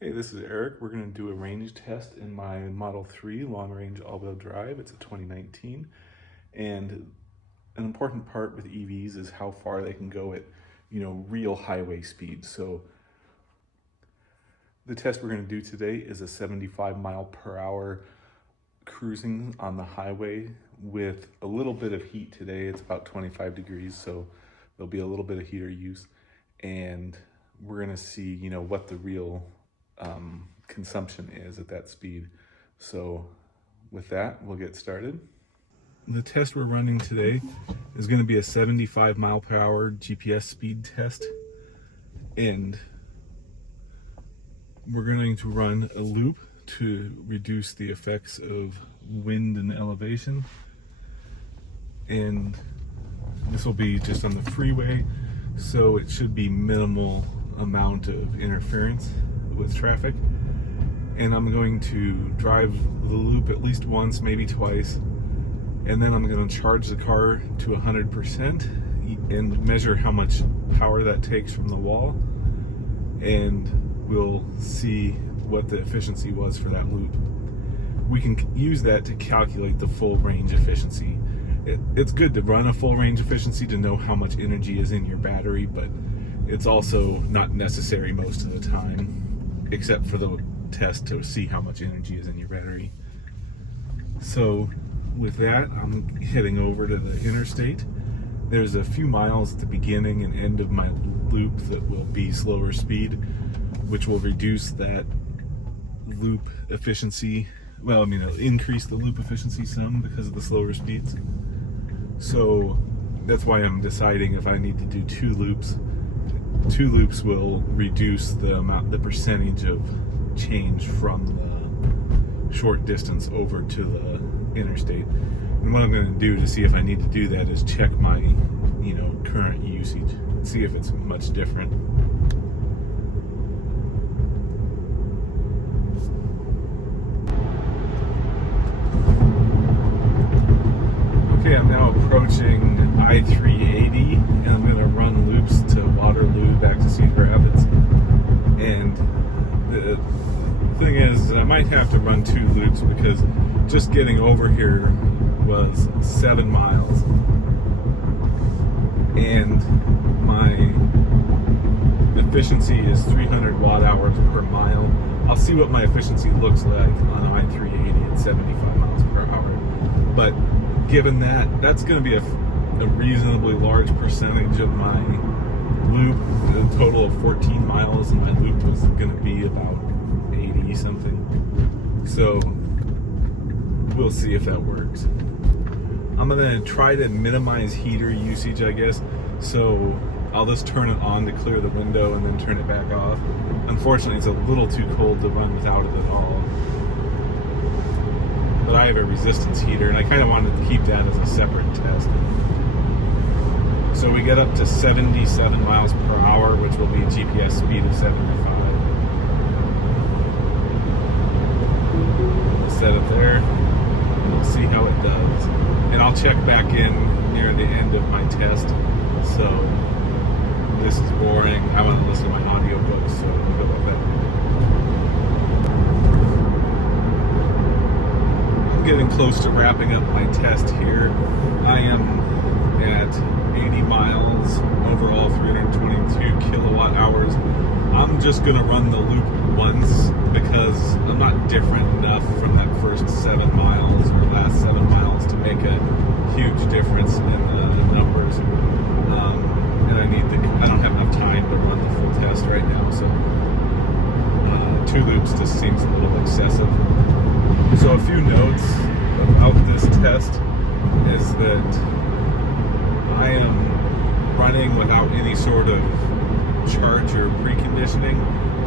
Hey, this is Eric. We're going to do a range test in my Model 3 long-range all-wheel drive. It's a 2019, and an important part with EVs is how far they can go at, real highway speeds. So the test we're going to do today is a 75 mile per hour cruising on the highway with a little bit of heat today. It's about 25 degrees, so there'll be a little bit of heater use, and we're going to see, what the real consumption is at that speed. So with that, we'll get started. The test we're running today is going to be a 75 mile per hour GPS speed test, and we're going to run a loop to reduce the effects of wind and elevation, and this will be just on the freeway, so it should be minimal amount of interference with traffic. And I'm going to drive the loop at least once, maybe twice, and then I'm going to charge the car to 100% and measure how much power that takes from the wall, and we'll see what the efficiency was for that loop. We can use that to calculate the full range efficiency. It's good to run a full range efficiency to know how much energy is in your battery, but it's also not necessary most of the time, except for the test to see how much energy is in your battery. So with that, I'm heading over to the interstate. There's a few miles at the beginning and end of my loop that will be slower speed, which will reduce that loop efficiency. Well, it'll increase the loop efficiency some because of the slower speeds. So that's why I'm deciding if I need to do two loops. Two loops will reduce the percentage of change from the short distance over to the interstate. And what I'm going to do to see if I need to do that is check my, current usage, see if it's much different. Okay, I'm now approaching I-380, and I'm going to run loops to Waterloo back to Cedar Rapids. And the thing is, I might have to run two loops because just getting over here was 7 miles, and my efficiency is 300 watt hours per mile. I'll see what my efficiency looks like on I-380 at 75 miles per hour. But given that, that's going to be a reasonably large percentage of my loop. A total of 14 miles, and my loop was going to be about 80 something. So we'll see if that works. I'm going to try to minimize heater usage, I guess. So I'll just turn it on to clear the window and then turn it back off. Unfortunately, it's a little too cold to run without it at all. But I have a resistance heater, and I kind of wanted to keep that as a separate test. So we get up to 77 miles per hour, which will be a GPS speed of 75. We'll set it there, and we'll see how it does. And I'll check back in near the end of my test. So this is boring. I want to listen to my audiobook, so we'll go with that. Getting close to wrapping up my test here. I am at 80 miles overall, 322 kilowatt hours. I'm just gonna run the loop once because I'm not different enough from that first 7 miles or last 7 miles to make a huge difference in the numbers. And I don't have enough time to run the full test right now, so two loops just seems a little excessive. So a few notes about this test is that I am running without any sort of charger preconditioning.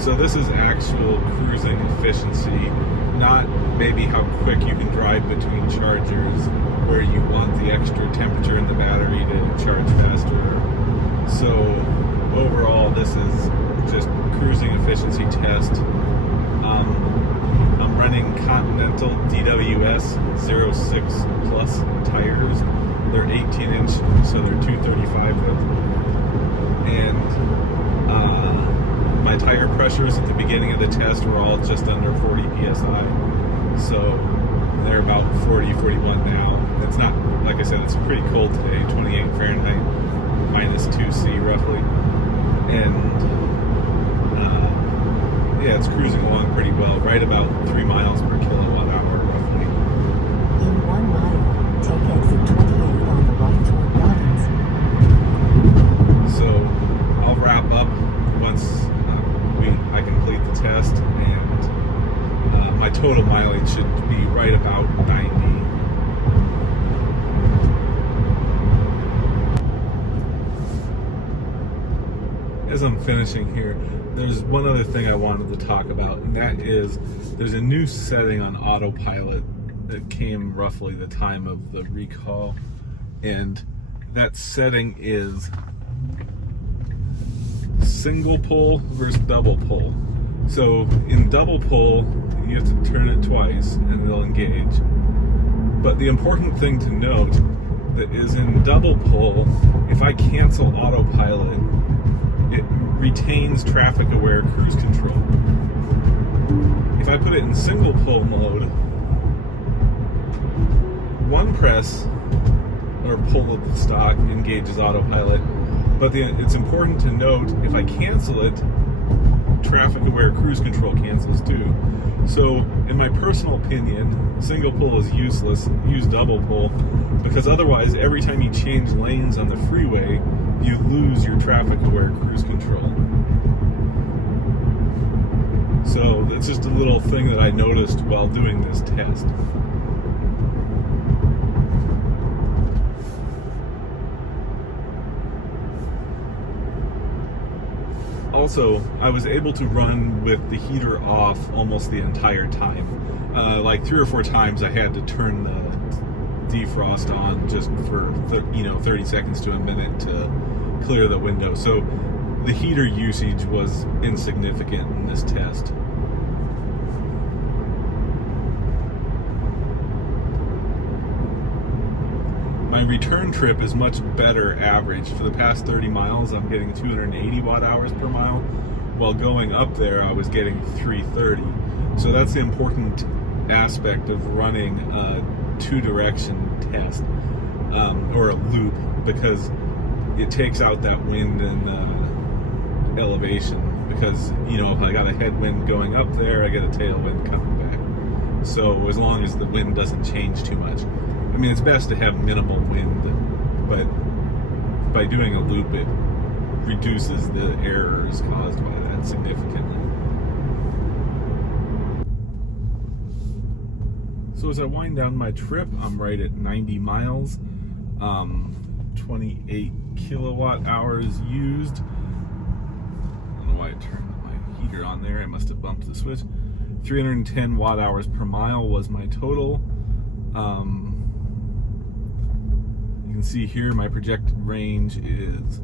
So this is actual cruising efficiency, not maybe how quick you can drive between chargers where you want the extra temperature in the battery to charge faster. So overall, this is just cruising efficiency test. I'm running Continental DWS 06 Plus tires. They're 18 inch, so they're 235 width. And my tire pressures at the beginning of the test were all just under 40 psi. So they're about 40, 41 now. It's not, like I said, it's pretty cold today, 28 Fahrenheit, minus 2C roughly. And yeah, it's cruising along pretty well, right about 3 miles per kilowatt hour roughly. In 1 mile, take exit 28 on the right toward Robbins. So I'll wrap up once I complete the test, and my total mileage should be right about 90. As I'm finishing here, there's one other thing I wanted to talk about, and that is there's a new setting on autopilot that came roughly the time of the recall, and that setting is single pull versus double pull. So in double pull, you have to turn it twice and it'll engage. But the important thing to note that is in double pull, if I cancel autopilot, it retains traffic aware cruise control. If I put it in single pull mode, one press or pull of the stock engages autopilot, but it's important to note if I cancel it, traffic aware cruise control cancels too. So in my personal opinion, single pull is useless. Use double pull, because otherwise every time you change lanes on the freeway, you lose your traffic aware cruise control. So that's just a little thing that I noticed while doing this test. Also, I was able to run with the heater off almost the entire time. Like 3 or 4 times I had to turn the defrost on just for 30 seconds to a minute to clear the window. So the heater usage was insignificant in this test. My return trip is much better average. For the past 30 miles, I'm getting 280 watt hours per mile. While going up there, I was getting 330. So that's the important aspect of running a 2-direction test, or a loop, because it takes out that wind and elevation. Because, if I got a headwind going up there, I get a tailwind coming back. So as long as the wind doesn't change too much. I mean, it's best to have minimal wind, but by doing a loop, it reduces the errors caused by that significantly. So as I wind down my trip, I'm right at 90 miles, 28 kilowatt hours used. I don't know why I turned my heater on there. I must have bumped the switch. 310 watt hours per mile was my total. You can see here my projected range is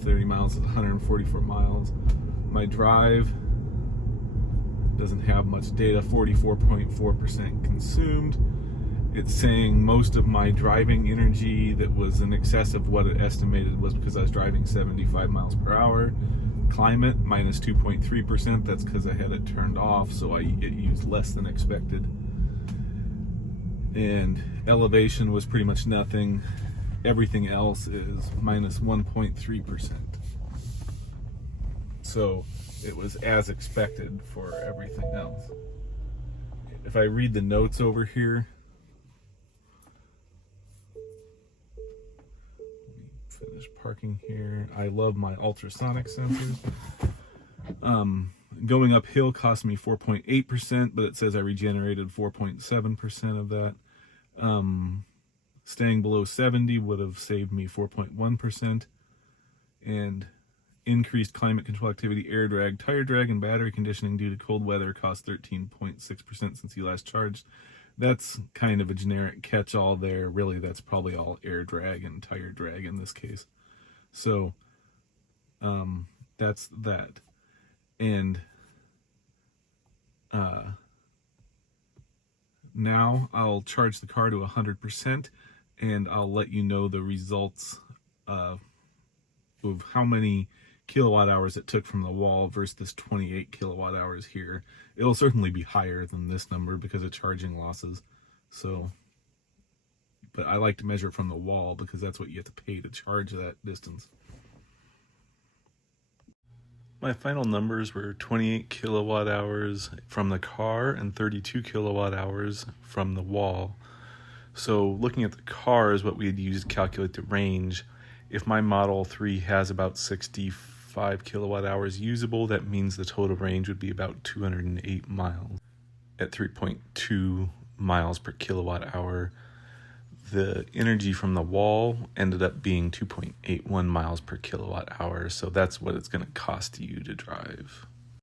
30 miles is 144 miles. My drive doesn't have much data, 44.4% consumed. It's saying most of my driving energy that was in excess of what it estimated was because I was driving 75 miles per hour. Climate, minus 2.3%. That's because I had it turned off, so it used less than expected. And elevation was pretty much nothing. Everything else is minus 1.3%. So it was as expected for everything else. If I read the notes over here, finish parking here. I love my ultrasonic sensors. Going uphill cost me 4.8%, but it says I regenerated 4.7% of that. Staying below 70 would have saved me 4.1%. And increased climate control activity, air drag, tire drag, and battery conditioning due to cold weather cost 13.6% since you last charged. That's kind of a generic catch-all there. Really, that's probably all air drag and tire drag in this case. So that's that. And now I'll charge the car to 100%, and I'll let you know the results of how many kilowatt hours it took from the wall versus this 28 kilowatt hours here. It'll certainly be higher than this number because of charging losses. So, but I like to measure from the wall because that's what you have to pay to charge that distance. My final numbers were 28 kilowatt hours from the car and 32 kilowatt hours from the wall. So looking at the car is what we'd use to calculate the range. If my Model 3 has about 65 kilowatt hours usable, that means the total range would be about 208 miles at 3.2 miles per kilowatt hour. The energy from the wall ended up being 2.81 miles per kilowatt hour, so that's what it's going to cost you to drive.